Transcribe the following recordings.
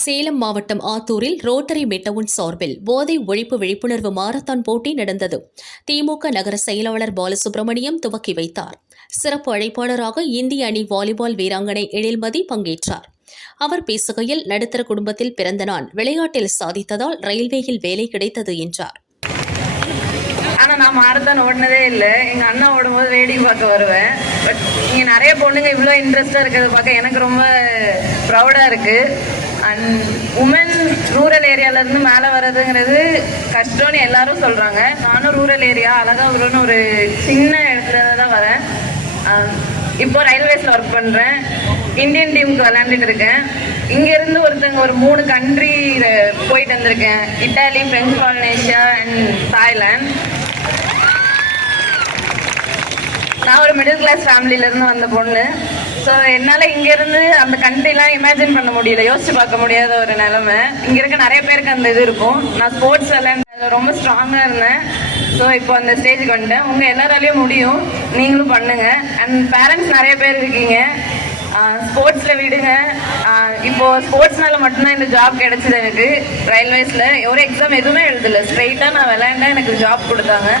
சேலம் மாவட்டம் ஆத்தூரில் ரோட்டரி மெட்டவுன் சார்பில் போதை ஒழிப்பு விழிப்புணர்வு மாரத்தான் போட்டி நடந்தது. திமுக நகர செயலாளர் பாலசுப்ரமணியம் துவக்கி வைத்தார். சிறப்பு அழைப்பாளராக இந்திய அணி வாலிபால் வீராங்கனை எழில்மதி பங்கேற்றார். அவர் பேசுகையில், நடுத்தர குடும்பத்தில் பிறந்த நான் விளையாட்டில் சாதித்ததால் ரயில்வேயில் வேலை கிடைத்தது என்றார். ஆனால் நான் மாரத்தான் ஓடினதே இல்லை. எங்கள் அண்ணா ஓடும்போது வேடிக்கை பார்க்க வருவேன். பட் இங்கே நிறைய பொண்ணுங்க இவ்வளோ இன்ட்ரெஸ்டாக இருக்கிறத பார்க்க எனக்கு ரொம்ப ப்ரௌடாக இருக்குது. அண்ட் உமன் ரூரல் ஏரியாவிலேருந்து மேலே வர்றதுங்கிறது கஷ்டம்னு எல்லாரும் சொல்கிறாங்க. நானும் ரூரல் ஏரியா அழகாபுரம்னு ஒரு சின்ன இடத்துல தான் வரேன். இப்போ ரயில்வேஸில் ஒர்க் பண்ணுறேன். இந்தியன் டீமுக்கு விளையாண்டுட்டு இருக்கேன். இங்கேருந்து ஒரு 3 கண்ட்ரி போயிட்டு வந்திருக்கேன். Italy, French Polynesia and Thailand. நான் ஒரு மிடில் கிளாஸ் ஃபேமிலியிலேருந்து வந்த பொண்ணு. ஸோ என்னால் இங்கேருந்து அந்த கண்ட்ரிலாம் இமேஜின் பண்ண முடியல, யோசிச்சு பார்க்க முடியாத ஒரு நிலைமை. இங்கே இருக்க நிறைய பேருக்கு அந்த இது இருக்கும். நான் ஸ்போர்ட்ஸ் விளையாண்டு ரொம்ப ஸ்ட்ராங்காக இருந்தேன். ஸோ இப்போ அந்த ஸ்டேஜுக்கு வந்துட்டேன். உங்கள் எல்லாராலையும் முடியும், நீங்களும் பண்ணுங்கள். அண்ட் பேரண்ட்ஸ் நிறைய பேர் இருக்கீங்க, ஸ்போர்ட்ஸில் விடுங்க. இப்போது ஸ்போர்ட்ஸ்னால மட்டும்தான் இந்த ஜாப் கிடைச்சது எனக்கு. ரயில்வேஸில் ஒரு எக்ஸாம் எதுவுமே எழுதலை, ஸ்ட்ரெயிட்டாக நான் விளையாண்டேன், எனக்கு ஜாப் கொடுத்தாங்க.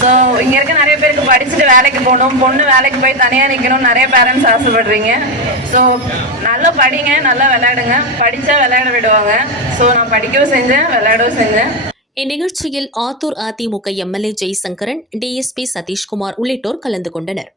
ஸோ இங்கே இருக்க நிறைய பேருக்கு படிச்சுட்டு வேலைக்கு போகணும், பொண்ணு வேலைக்கு போய் தனியாக நிற்கணும் நிறைய பேரண்ட்ஸ் ஆசைப்படுறீங்க. ஸோ நல்லா படிங்க, நல்லா விளையாடுங்க. படித்தா விளையாட விடுவாங்க. ஸோ நான் படிக்கவும் செஞ்சேன், விளையாடவும் செஞ்சேன். இந்நிகழ்ச்சியில் ஆத்தூர் அதிமுக எம்எல்ஏ ஜெய்சங்கரன், டிஎஸ்பி சதீஷ்குமார் உள்ளிட்டோர் கலந்து கொண்டனர்.